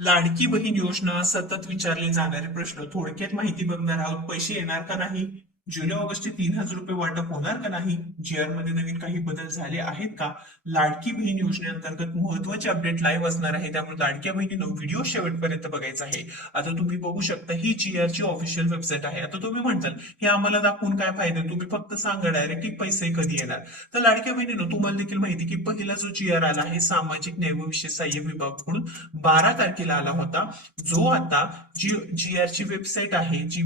लाडकी बहीण योजना सतत विचारले जाणारे प्रश्न थोडक्यात माहिती बघणार आहोत. पैसे येणार का नाही? जुलै ऑगस्टचे 3,000 रुपये वाटप होणार का नाही? जीआर मध्ये नवीन काही बदल झाले आहेत का? लाडकी बहीण योजनेअंतर्गत महत्वाचे अपडेट लाईव्ह असणार आहे, त्यामुळे लाडक्या बहिणीनं व्हिडिओ शेवटपर्यंत बघायचा आहे. आता तुम्ही बघू शकता, ही जीआर ची ऑफिशियल वेबसाईट आहे. आता तुम्ही म्हणताल हे आम्हाला दाखवून काय फायदा, तुम्ही फक्त सांगा डायरेक्ट की पैसे कधी येणार. तर लाडक्या बहिणीनं तुम्हाला देखील माहिती की पहिला जो जीआर आला आहे सामाजिक न्याय व विशेष सहाय्य विभागाकडून 12 तारखेला आला होता. जो आता जी जीआर ची वेबसाईट आहे, जी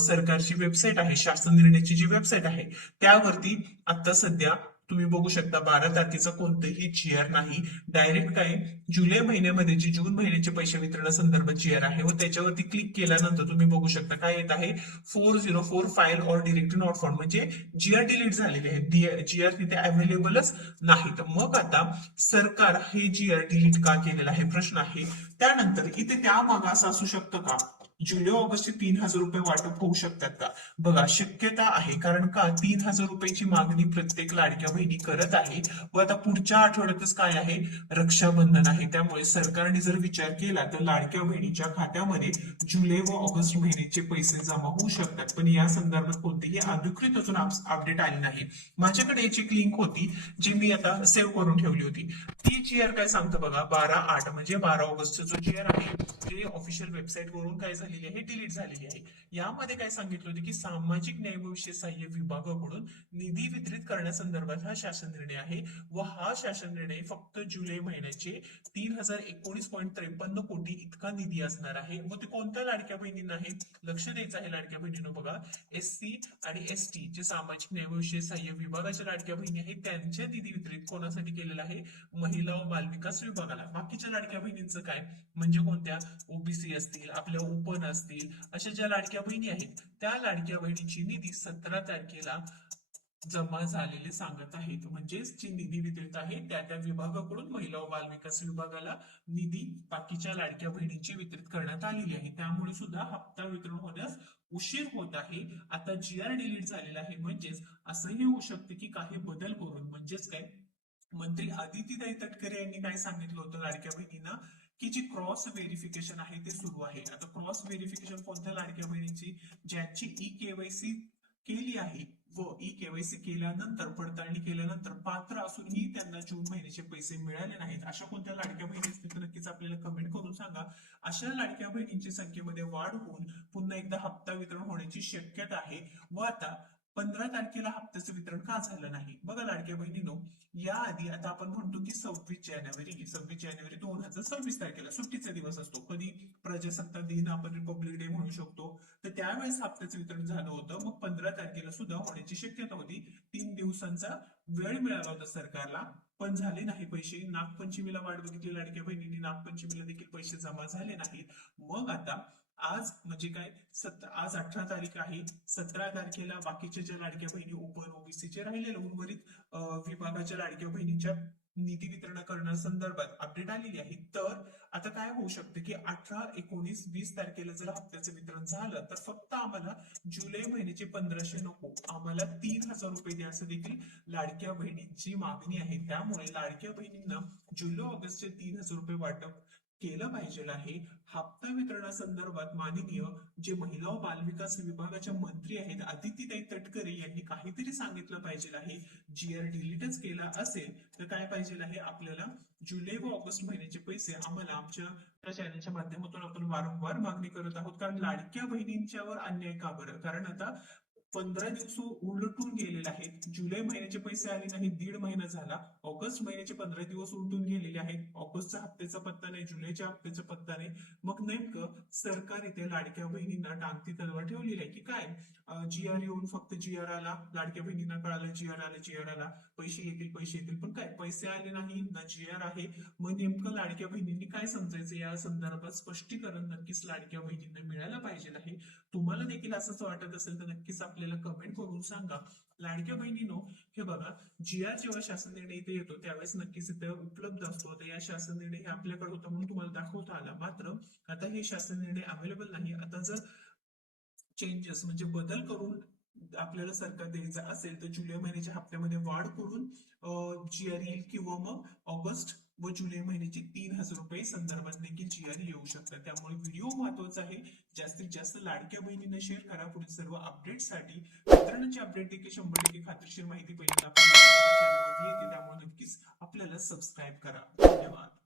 सरकारची वेबसाईट आहे, शासन निर्णयाची जी वेबसाईट आहे, त्यावरती आता सध्या तुम्ही बघू शकता 12 तारखेचा कोणतंही जीआर नाही. डायरेक्ट काय, जुलै महिन्यामध्ये जी जून महिन्याचे पैसे वितरणासंदर्भात जीआर आहे व त्याच्यावरती क्लिक केल्यानंतर तुम्ही बघू शकता काय येत आहे, 404 file or directly not found, म्हणजे जीआर डिलीट झालेले आहेत, जीआर तिथे अवेलेबलच नाही. तर मग आता सरकार हे जीआर डिलीट का केलेलं आहे प्रश्न आहे. त्यानंतर इथे त्या मागे असं असू शकतं का, जुलै ऑगस्टचे 3,000 रुपये वाटप होऊ शकतात का? बघा, शक्यता आहे. कारण का, 3,000 रुपयाची मागणी प्रत्येक लाडक्या बहिणी करत आहे व आता पुढच्या आठवड्यातच काय आहे, रक्षाबंधन आहे. त्यामुळे सरकारने जर विचार केला तर लाडक्या बहिणीच्या खात्यामध्ये जुलै व ऑगस्ट महिन्याचे पैसे जमा होऊ शकतात. पण या संदर्भात कोणतीही अधिकृत अजून अपडेट आली नाही. माझ्याकडे याची एक लिंक होती जी मी आता सेव्ह करून ठेवली होती. ती जीआर काय सांगतं बघा, 12/8 म्हणजे 12 ऑगस्टचा जो जीआर आहे ते ऑफिशियल वेबसाईट वरून काय झालेली आहे, डिलीट झालेली आहे. यामध्ये काय सांगितलं होतं की सामाजिक न्याय व विशेष सहाय्य विभागाकडून निधी वितरित करण्यासंदर्भात हा शासन निर्णय आहे व हा शासन निर्णय फक्त जुलै महिन्याचे 3,021.53 कोटी इतका निधी असणार आहे. व ते कोणत्या लाडक्या बहिणींना आहे, लक्ष द्यायचं आहे लाडक्या बहिणीनं. बघा, एससी आणि एसटी जे सामाजिक न्याय व विशेष सहाय्य विभागाच्या लाडक्या बहिणी आहेत त्यांच्या निधी वितरित कोणासाठी केलेला आहे, महिला व बालविकास विभागाला. बाकीच्या लाडक्या बहिणींचं काय, म्हणजे कोणत्या, ओबीसी असतील, आपल्या ओपन असतील, अशा ज्या लाडक्या बहिणी आहेत त्या लाडक्या बहिणीची निधी 17 तारखेला जमा झालेले सांगत आहेत. म्हणजेच जी निधी वितरित आहे त्या त्या विभागाकडून महिला व बाल विकास विभागाला निधी बाकीच्या लाडक्या बहिणींची वितरित करण्यात आलेली आहे. त्यामुळे सुद्धा हप्ता वितरण होण्यास उशीर होत आहे. आता जीआर डिलीट झालेला आहे, म्हणजेच असंही होऊ शकते की काही बदल करून, म्हणजेच काय, मंत्री आदितीताई तटकरे यांनी काय सांगितलं होतं लाडक्या बहिणींना, की जी क्रॉस व्हेरिफिकेशन आहे ते सुरू आहे. आता क्रॉस व्हेरिफिकेशन कोणत्या लाडक्या बहिणीची, ज्यांची ई केवायसी केली आहे व ई केवायसी केल्यानंतर, पडताळणी केल्यानंतर पात्र असूनही त्यांना जून महिन्याचे पैसे मिळाले नाहीत, अशा कोणत्या लाडक्या बहिणी असतील तर नक्कीच आपल्याला कमेंट करून सांगा. अशा लाडक्या बहिणींची संख्येमध्ये वाढ होऊन पुन्हा एकदा हप्ता वितरण होण्याची शक्यता आहे. व आता 15 तारखेला हप्त्याचं वितरण का झालं नाही? बघा लाडक्या बहिणीनो, याआधी आता आपण म्हणतो की 26 जानेवारी 2026 तारखेला सुट्टीचा दिवस असतो. कधी, प्रजासत्ताक दिन, आपण रिपब्लिक डे म्हणू शकतो. तर त्यावेळेस हप्त्याचं वितरण झालं होतं. मग 15 तारखेला सुद्धा होण्याची शक्यता होती. 3 दिवसांचा वेळ मिळाला होता सरकारला, पण झाले नाही पैसे. नागपंचमीला वाट बघितली लाडक्या बहिणींनी, नागपंचमीला देखील पैसे जमा झाले नाहीत. मग आता आज म्हणजे काय, आज 18 तारीख आहे. 17 तारखेला बाकीच्या ज्या लाडक्या बहिणी ओपन ओबीसीचे राहिलेले उर्वरित विभागाच्या लाडक्या बहिणींच्या निधी वितरण करण्यासंदर्भात अपडेट आलेली आहे. तर आता काय होऊ शकतं की 18, 19, 20 तारखेला जर हप्त्याचं वितरण झालं तर फक्त आम्हाला जुलै महिन्याचे 1,500 नको, आम्हाला 3,000 रुपये द्या, असं देखील लाडक्या बहिणींची मागणी आहे. त्यामुळे लाडक्या बहिणींना जुलै ऑगस्टचे 3,000 रुपये वाटप केलं पाहिजे आहे. हप्ता वितरणासंदर्भात माननीय जे महिला व बालविकास विभागाच्या मंत्री आहेत आदितीताई तटकरे यांनी काहीतरी सांगितलं पाहिजे आहे. जीआर डिलीटच केला असेल तर काय पाहिजे आहे, आपल्याला जुलै व ऑगस्ट महिन्याचे पैसे आम्हाला आमच्या चॅनलच्या माध्यमातून आपण वारंवार मागणी करत आहोत. कारण लाडक्या बहिणींच्यावर अन्याय का बरं? कारण आता 15 दिवस उलटून गेलेले आहेत. जुलै महिन्याचे पैसे आले नाही, 1.5 महिना झाला. ऑगस्ट महिन्याचे 15 दिवस उलटून गेलेले आहेत. ऑगस्टच्या हप्त्याचा पत्ता नाही, जुलैच्या हप्त्याचा पत्ता नाही. मग नेमकं सरकार इथे लाडक्या बहिणींना टांगती तलवार ठेवलेली आहे की काय? जीआर येऊन फक्त जीआर आला, लाडक्या बहिणींना कळालं जीआर आला, पैसे येतील, पण काय पैसे आले नाही ना, जीआर आहे. मग नेमकं लाडक्या बहिणींनी काय समजायचं, या संदर्भात स्पष्टीकरण नक्कीच लाडक्या बहिणींना मिळायला पाहिजे आहे. तुम्हाला देखील असंच वाटत असेल तर नक्कीच आपल्याला कमेंट करून सांगा. लाडक्या बहिणीनो, हे बघा, जीआर जेव्हा शासन निर्णय इथे येतो त्यावेळेस नक्कीच इथे उपलब्ध असतो. आता या शासन निर्णय हे आपल्याकडे होता म्हणून तुम्हाला दाखवता आला. मात्र आता हे शासन निर्णय अवेलेबल नाही. आता जर चेंजेस म्हणजे बदल करून आपल्याला सरकार द्यायचं असेल तर जुलै महिन्याच्या हप्त्यामध्ये वाढ करून जीआर येईल किंवा मग ऑगस्ट व जुलै महिन्याचे 3,000 रुपये संदर्भात देखील GR येऊ शकतात. त्यामुळे व्हिडिओ महत्वाचा आहे. जास्तीत जास्त लाडक्या बहिणींना शेअर करा. पुढील सर्व अपडेटसाठी वितरणाची अपडेट देखील 100% खात्रीशीर माहिती पहिल्यांदा आपल्या चॅनलवरती येते. त्यामुळे नक्कीच आपल्याला सबस्क्राईब करा. धन्यवाद.